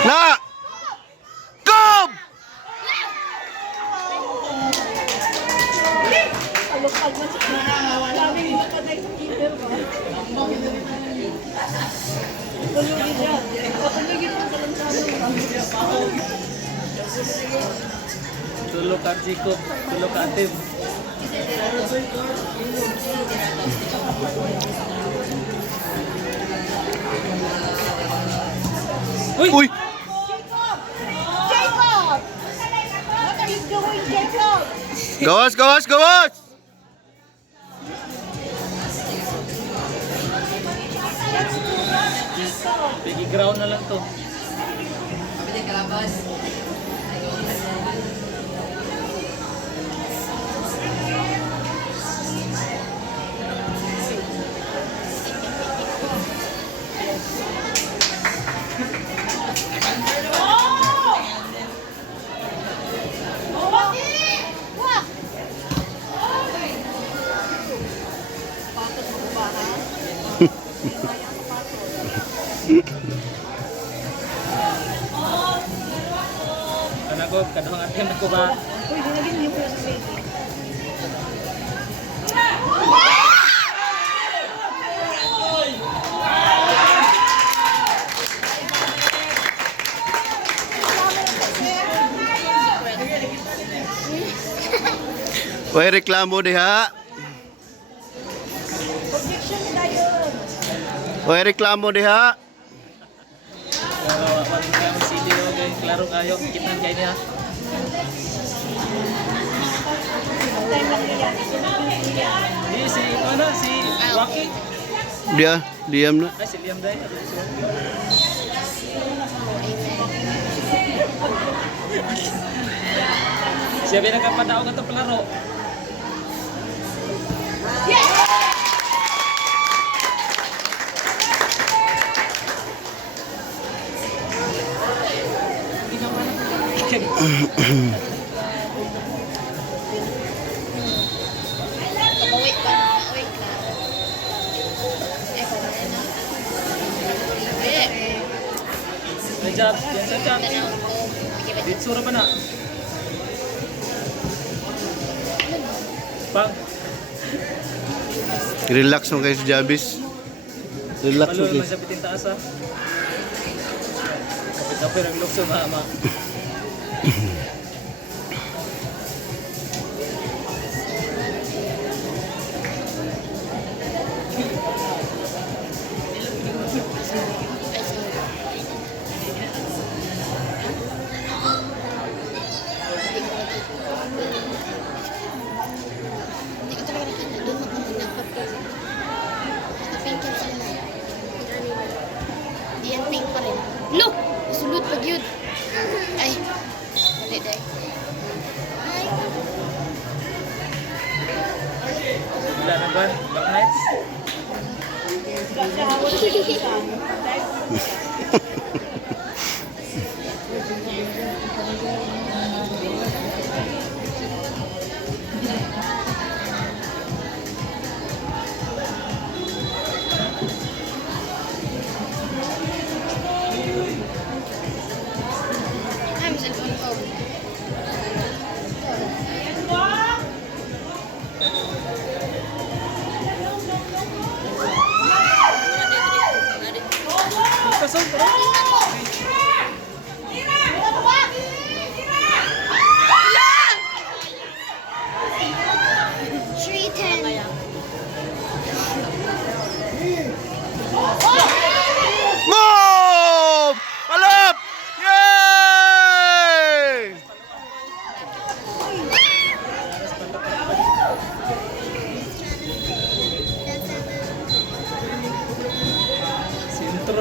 Na! Come! Tulog ka Jacob, tulog ka Atim. Uy! Uy! Jacob! What are you doing, Jacob? Gawas, gawas, gawas! Biggie ground na lang to. Kanako, kadang atin ako ba? Uy, dinagin niyo po sa baby. Uy, reklamo diha. Objection na dayon. Uy, reklamo diha. Pero wag ka mo CD o kay klaro kayo kitan kay niya. Time lang yan. Di si ano si Waki. Dia, diam na. Ay si Liam Day. Siya pinagkapadao ka to palaro. Wait pa. Wait na. Eh, kung ano na. Good job. Yan sa chat. Ditsura pa na. Pang. Relax mo kayo sa Jabis. Relax mo Palo kayo. naman sa bitin taas ha. Kapit-kapit ang lukso ma. Look! Sulot pag yun. Ay. Dali, dali. Ay. Wala na ba? Black Knights?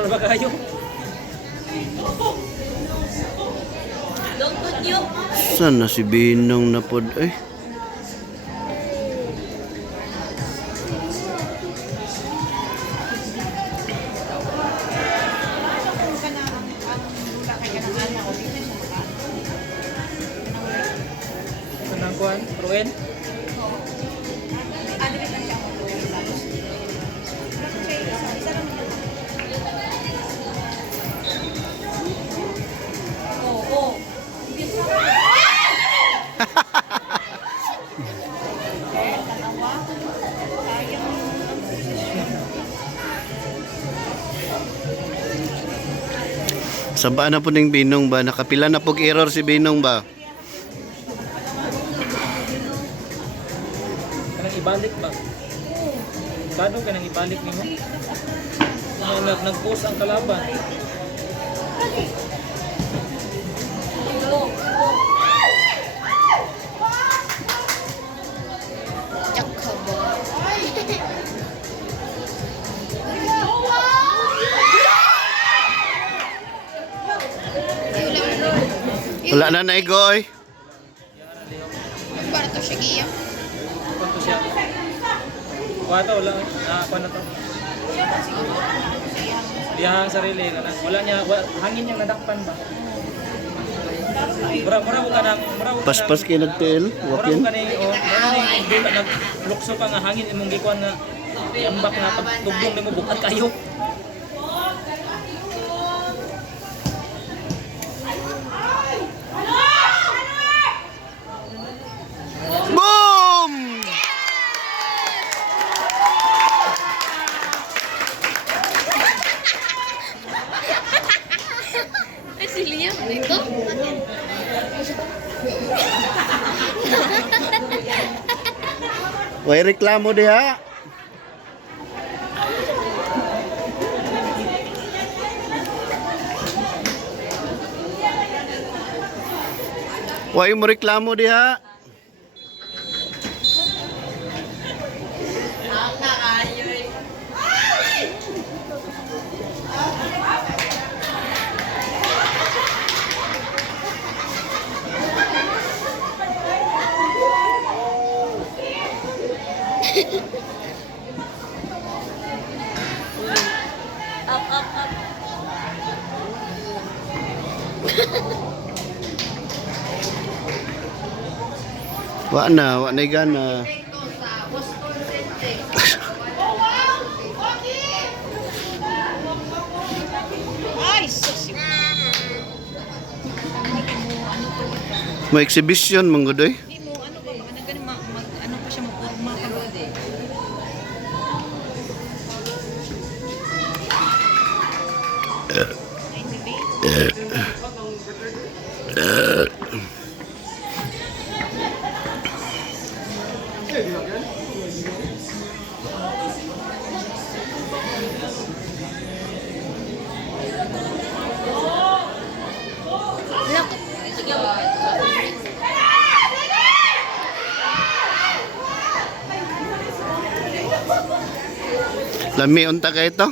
Barba kayo. Saan na si Binong na pod? Ay. Anang kuan, Ruel. Saba na po ning Binong ba? Nakapila na pog error si Binong ba? Kanang ibalik ba? Kano kanang ibalik nimo? Nag-post ang kalaban. Jak ka ba? Wala na naigoy. Para to siya giya. Kwanto siya? Kuwato, wala. Kuwan na to. Biyahang sarili. Wala niya, hangin niyang nadakpan ba? Mura ko ka nang... Paspas kayo nagtiil. Mura ko Wakin. ka ni... Mura na yung dula, naglukso ka nga hangin imong gikuan nga iambak nga pagtugdong ni mo bukat kayo. Boom! Ay, si Liam. Ito? Way reklamo diha. Way mo reklamo diha. Wa na gana. Ay, sus. May exhibition manggodoy. Hindi mo, ano ba? Ano pa siya magporma ka ba? Ay, baby. Look. Lami unta ka ito.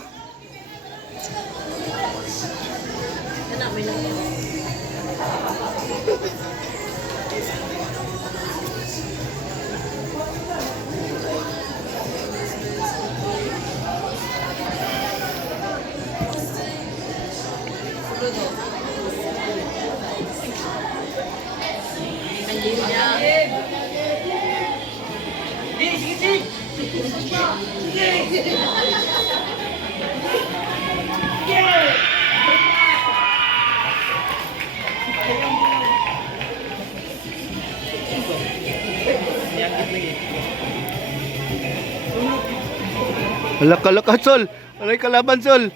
Laka sol. Walay kalaban sol.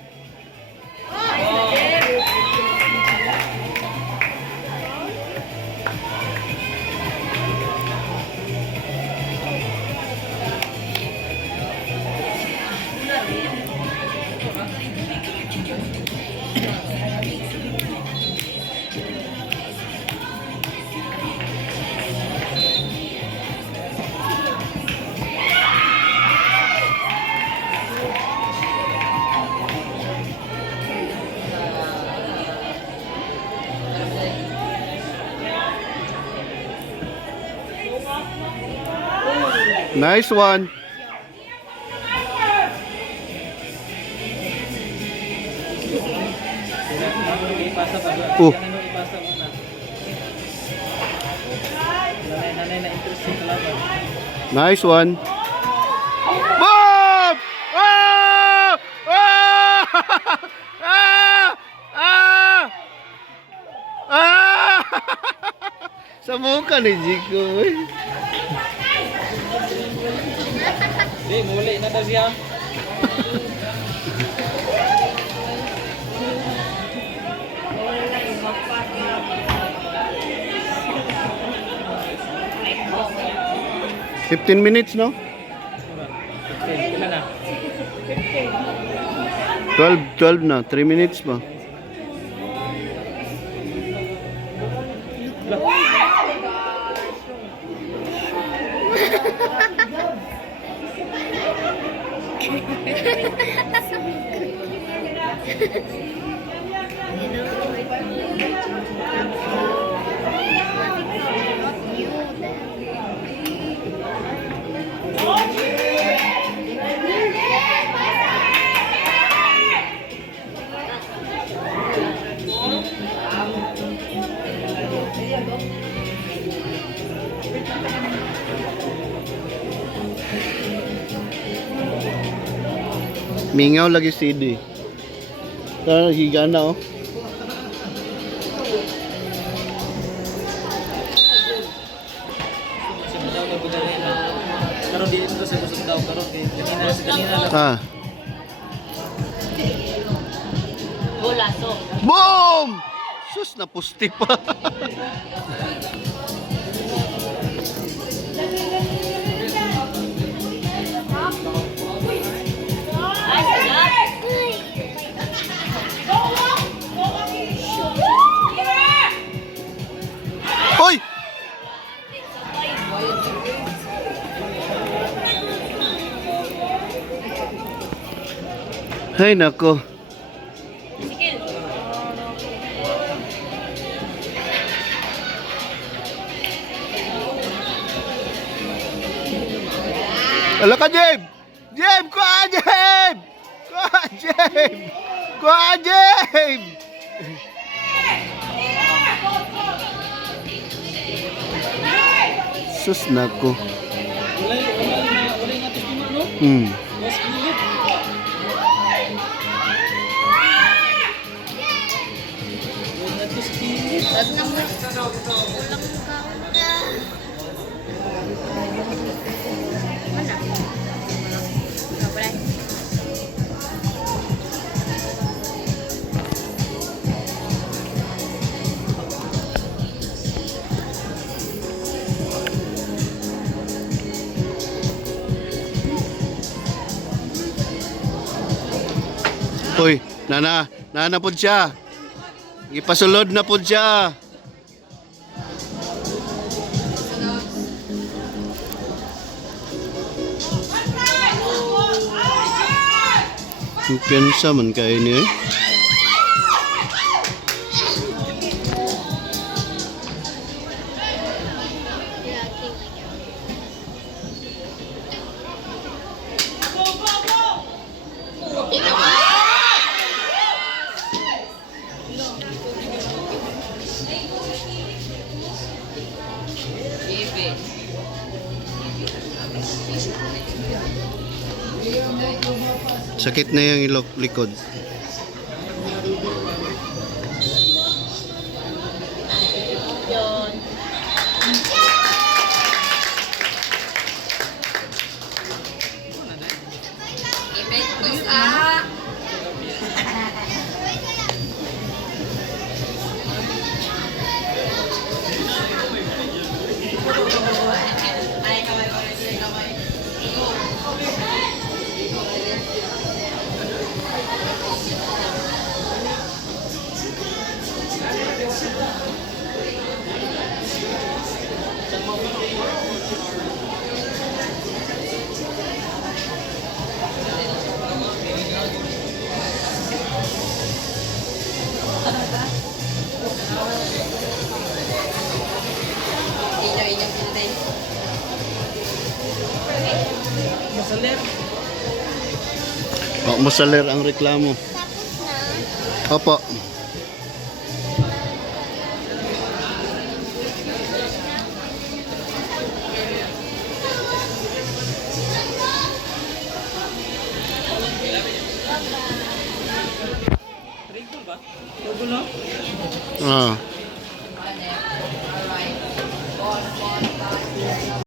Nice one. Ipasa pa doon. Oh. Yan ano ipasa mo na. Nanay na interesting talaga. Nice one. Boom! Oh! Oh! Ah! Ah! Ah! Sa mukha ni Jico. Eh. Di, muli na daw siya. $15 minutes, no? Okay, ilan na? 12 na. 3 minutes pa. Mingaw lagi CD. Tara, higana oh. Daw na bugalay na. Karon di ito sa gusto daw karon kay kanina lang. Ah. Golaso. Boom! Sus, napusti pa. Ay, sarap. Hoy! Hay nako. Ala ka, Jeb! Jeb! Kuha, Jeb! Kuha, Jeb! Kuha, Jeb! Sus nako. Ulay nga testima no? Mas kilit. Ulay nga testima. Wag na mo. Walang kaon na. Mana? Wala. Hoy, nana pod siya. Ipasulod na pod siya. Kumpiyansa man kayo niya eh. Sakit na yung ilok likod. Yun. Ibig ah. Saler. O, masaler ang reklamo. Opo. Triple ba? Triple no? Ah.